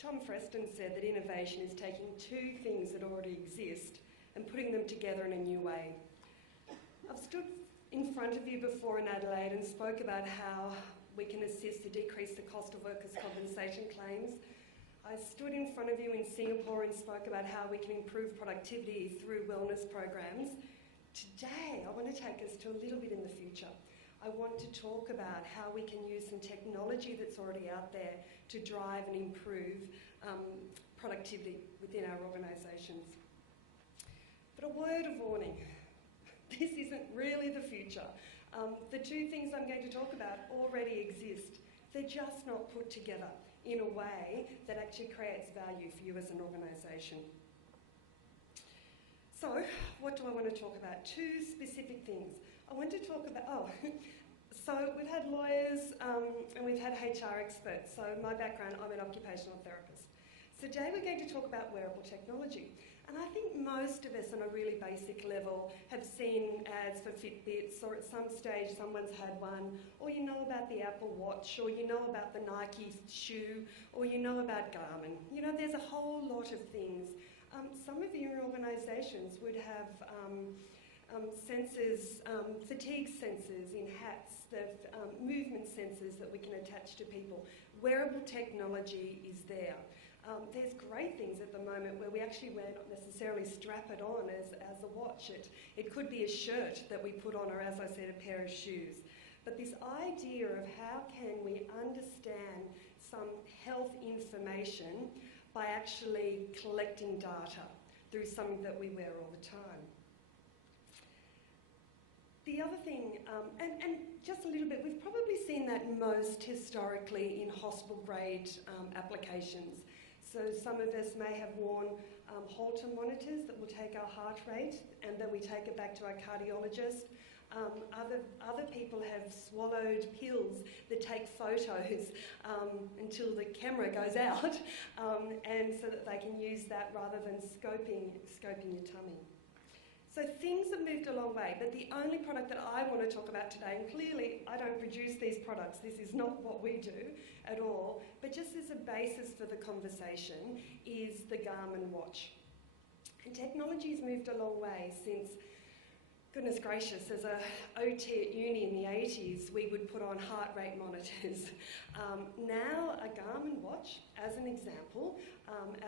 Tom Freston said that innovation is taking two things that already exist and putting them together in a new way. I've stood in front of you before in Adelaide and spoke about how we can assist to decrease the cost of workers' compensation claims. I stood in front of you in Singapore and spoke about how we can improve productivity through wellness programs. Today, I want to take us to a little bit in the future. I want to talk about how we can use some technology that's already out there to drive and improve productivity within our organisations. But a word of warning, this isn't really the future. The two things I'm going to talk about already exist. They're just not put together in a way that actually creates value for you as an organisation. So, what do I want to talk about? Two specific things. I want to talk about, so we've had lawyers and we've had HR experts. So my background, I'm an occupational therapist. So today we're going to talk about wearable technology. And I think most of us on a really basic level have seen ads for Fitbits, or at some stage someone's had one, or you know about the Apple Watch, or you know about the Nike shoe, or you know about Garmin. You know, there's a whole lot of things. Some of your organisations would have sensors, fatigue sensors in hats, movement sensors that we can attach to people. Wearable technology is there. There's great things at the moment where we actually not necessarily strap it on as a watch. It could be a shirt that we put on, or as I said, a pair of shoes. But this idea of how can we understand some health information by actually collecting data through something that we wear all the time. The other thing, and just a little bit, we've probably seen that most historically in hospital-grade applications. So some of us may have worn Holter monitors that will take our heart rate and then we take it back to our cardiologist. Other people have swallowed pills that take photos until the camera goes out, and so that they can use that rather than scoping your tummy. So things have moved a long way, but the only product that I want to talk about today, and clearly I don't produce these products, this is not what we do at all, but just as a basis for the conversation, is the Garmin watch. And technology has moved a long way since, goodness gracious, as a OT at uni in the 80s, we would put on heart rate monitors. Now a Garmin watch, as an example,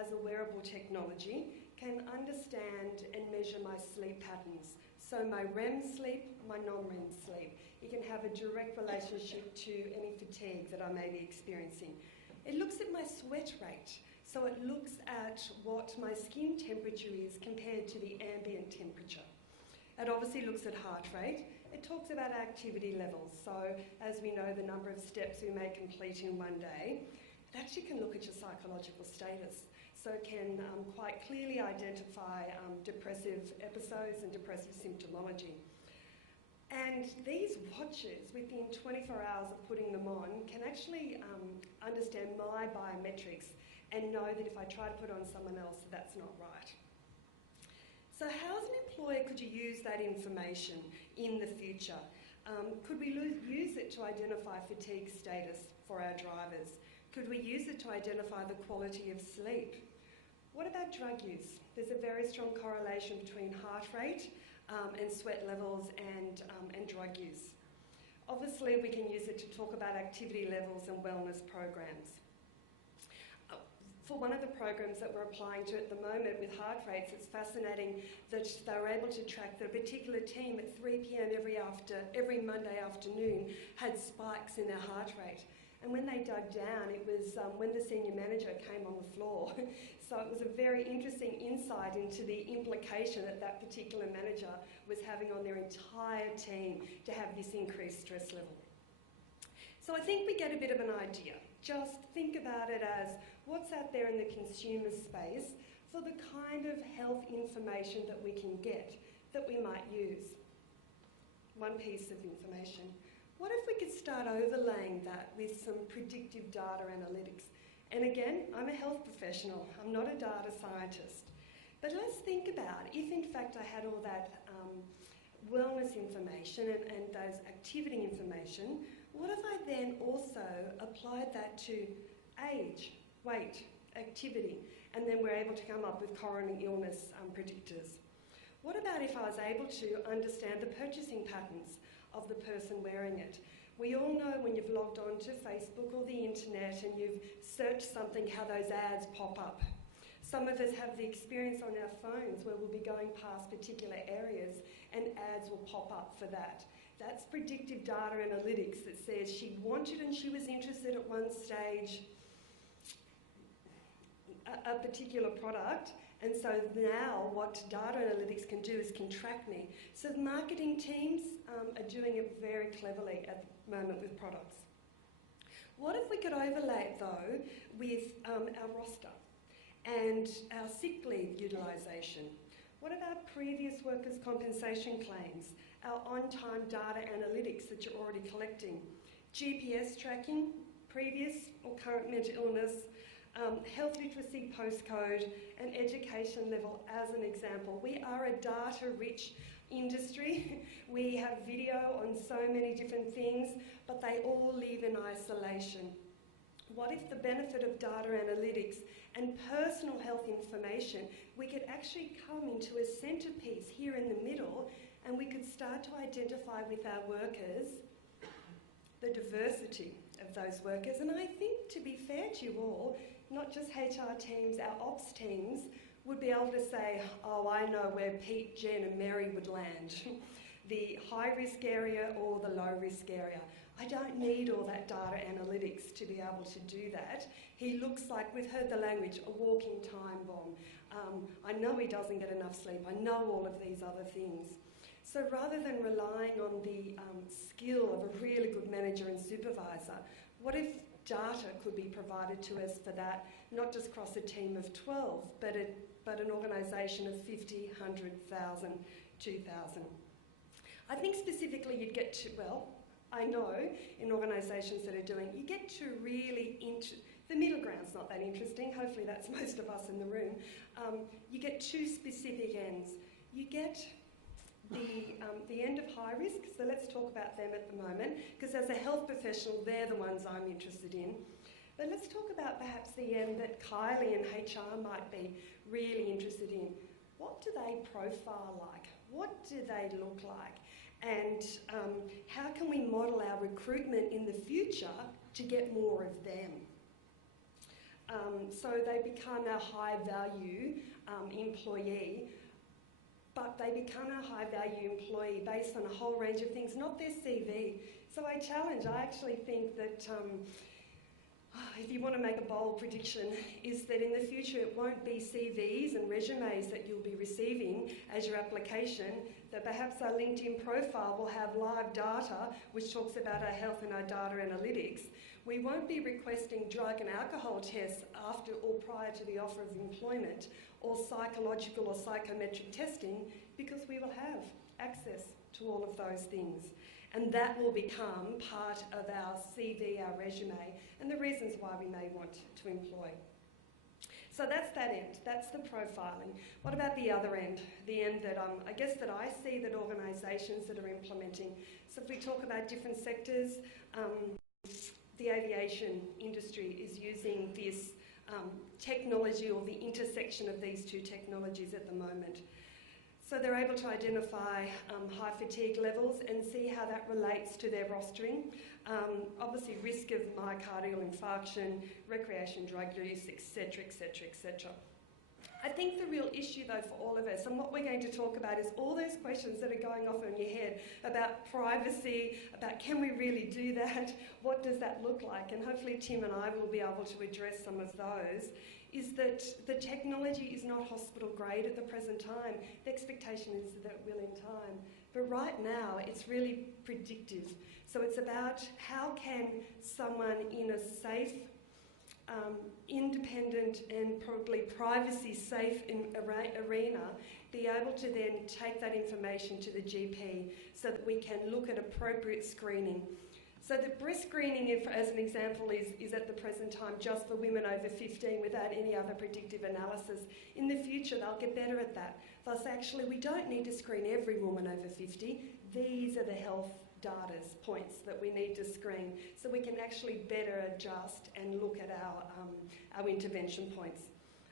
as a wearable technology, can understand and measure my sleep patterns. So my REM sleep, my non-REM sleep. It can have a direct relationship to any fatigue that I may be experiencing. It looks at my sweat rate. So it looks at what my skin temperature is compared to the ambient temperature. It obviously looks at heart rate. It talks about activity levels. So as we know, the number of steps we may complete in one day. It actually can look at your psychological status. So it can quite clearly identify depressive episodes and depressive symptomology. And these watches, within 24 hours of putting them on, can actually understand my biometrics and know that if I try to put on someone else, that's not right. So how as an employer could you use that information in the future? Could we use it to identify fatigue status for our drivers? Could we use it to identify the quality of sleep? What about drug use? There's a very strong correlation between heart rate and sweat levels and drug use. Obviously, we can use it to talk about activity levels and wellness programs. For one of the programs that we're applying to at the moment with heart rates, it's fascinating that they were able to track that a particular team at 3 p.m. every Monday afternoon had spikes in their heart rate. And when they dug down, it was when the senior manager came on the floor. So it was a very interesting insight into the implication that that particular manager was having on their entire team to have this increased stress level. So I think we get a bit of an idea. Just think about it as what's out there in the consumer space for the kind of health information that we can get, that we might use. One piece of information. What if we could start overlaying that with some predictive data analytics? And again, I'm a health professional, I'm not a data scientist. But let's think about if in fact I had all that wellness information and those activity information, what if I then also applied that to age, weight, activity, and then we're able to come up with coronary illness predictors. What about if I was able to understand the purchasing patterns of the person wearing it? We all know when you've logged on to Facebook or the internet and you've searched something, how those ads pop up. Some of us have the experience on our phones where we'll be going past particular areas and ads will pop up for that. That's predictive data analytics that says she wanted and she was interested at one stage a particular product, and so now what data analytics can do is can track me. So the marketing teams are doing it very cleverly at the moment with products. What if we could overlay it though with our roster and our sick leave utilisation? What about previous workers' compensation claims, our on-time data analytics that you're already collecting, GPS tracking, previous or current mental illness, health literacy postcode, and education level as an example. We are a data-rich industry. We have video on so many different things, but they all live in isolation. What if the benefit of data analytics and personal health information, we could actually come into a centrepiece here in the middle, and we could start to identify with our workers the diversity of those workers. And I think, to be fair to you all, not just HR teams, our ops teams would be able to say, oh, I know where Pete, Jen and Mary would land. The high-risk area or the low-risk area. I don't need all that data analytics to be able to do that. He looks like, we've heard the language, a walking time bomb. I know he doesn't get enough sleep. I know all of these other things. So rather than relying on the skill of a really good manager and supervisor, what if data could be provided to us for that, not just across a team of 12, but an organisation of 50, 100,000, 2,000. I think specifically you'd get to, well, I know in organisations that are doing, you get to really, the middle ground's not that interesting, hopefully that's most of us in the room. You get two specific ends. You get the end of high risk, so let's talk about them at the moment, because as a health professional, they're the ones I'm interested in. But let's talk about perhaps the end that Kylie and HR might be really interested in. What do they profile like? What do they look like? And how can we model our recruitment in the future to get more of them? So they become our high value employee, but they become a high-value employee based on a whole range of things, not their CV. So I actually think that if you want to make a bold prediction, is that in the future it won't be CVs and resumes that you'll be receiving as your application, that perhaps our LinkedIn profile will have live data which talks about our health and our data analytics. We won't be requesting drug and alcohol tests after or prior to the offer of employment, or psychological or psychometric testing, because we will have access to all of those things. And that will become part of our CV, our resume, and the reasons why we may want to employ. So that's that end, that's the profiling. What about the other end? The end that I guess that I see that organisations that are implementing. So if we talk about different sectors, the aviation industry is using this technology, or the intersection of these two technologies at the moment. So they're able to identify high fatigue levels and see how that relates to their rostering. Obviously risk of myocardial infarction, recreation drug use, etc., etc., etc. I think the real issue though for all of us, and what we're going to talk about, is all those questions that are going off in your head about privacy, about can we really do that, what does that look like, and hopefully Tim and I will be able to address some of those, is that the technology is not hospital grade at the present time. The expectation is that it will in time. But right now it's really predictive. So it's about how can someone in a safe, independent and probably privacy-safe arena be able to then take that information to the GP so that we can look at appropriate screening. So the breast screening, as an example, is at the present time just for women over 15 without any other predictive analysis. In the future, they'll get better at that. They'll say, actually, we don't need to screen every woman over 50. These are the health data points that we need to screen so we can actually better adjust and look at our intervention points.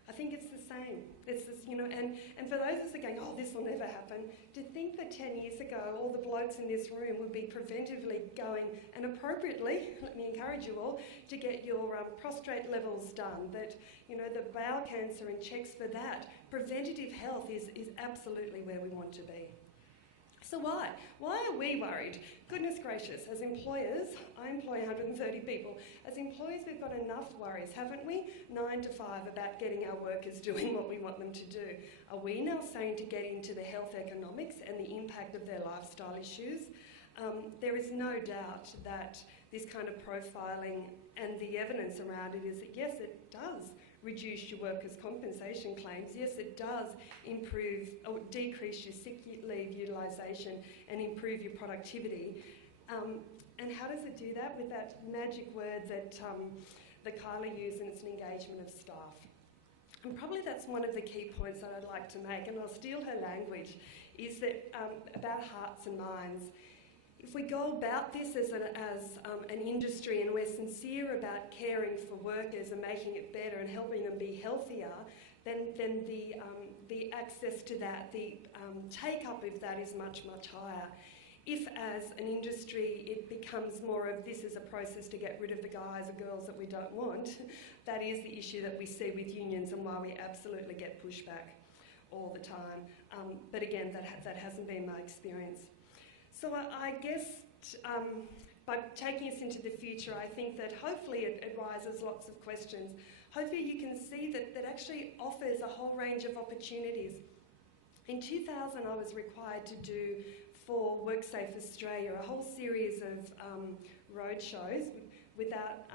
I think it's the same. It's this, you know, and for those of us that are going, oh, this will never happen, to think that 10 years ago all the blokes in this room would be preventively going, and appropriately, let me encourage you all, to get your prostrate levels done, that, you know, the bowel cancer and checks for that. Preventative health is absolutely where we want to be. So why? Why are we worried? Goodness gracious, as employers, I employ 130 people. As employers, we've got enough worries, haven't we? 9 to 5 about getting our workers doing what we want them to do. Are we now saying to get into the health economics and the impact of their lifestyle issues? There is no doubt that this kind of profiling and the evidence around it is that yes, it does reduce your workers' compensation claims. Yes, it does improve or decrease your sick leave utilisation and improve your productivity. And how does it do that? With that magic word that Kyla used, and it's an engagement of staff. And probably that's one of the key points that I'd like to make, and I'll steal her language, is that about hearts and minds. If we go about this as an industry and we're sincere about caring for workers and making it better and helping them be healthier, then the access to that, the take-up of that is much, much higher. If as an industry it becomes more of this is a process to get rid of the guys or girls that we don't want, that is the issue that we see with unions and why we absolutely get pushback all the time. But again, that hasn't been my experience. So I guess by taking us into the future, I think that hopefully it raises lots of questions. Hopefully you can see that actually offers a whole range of opportunities. In 2000, I was required to do for WorkSafe Australia a whole series of roadshows without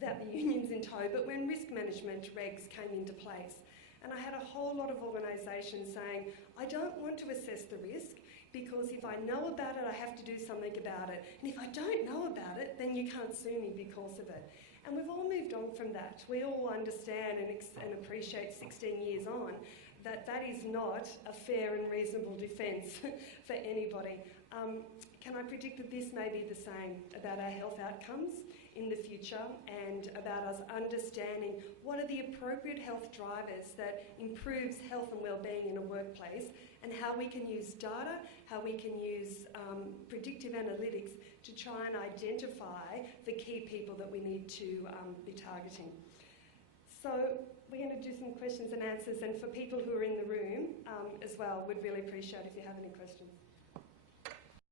the unions in tow, but when risk management regs came into place. And I had a whole lot of organisations saying, I don't want to assess the risk, because if I know about it, I have to do something about it. And if I don't know about it, then you can't sue me because of it. And we've all moved on from that. We all understand and appreciate 16 years on that that is not a fair and reasonable defence for anybody. Can I predict that this may be the same about our health outcomes in the future and about us understanding what are the appropriate health drivers that improves health and wellbeing in a workplace, and how we can use data, how we can use predictive analytics to try and identify the key people that we need to be targeting. So we're going to do some questions and answers, and for people who are in the room as well, we'd really appreciate if you have any questions.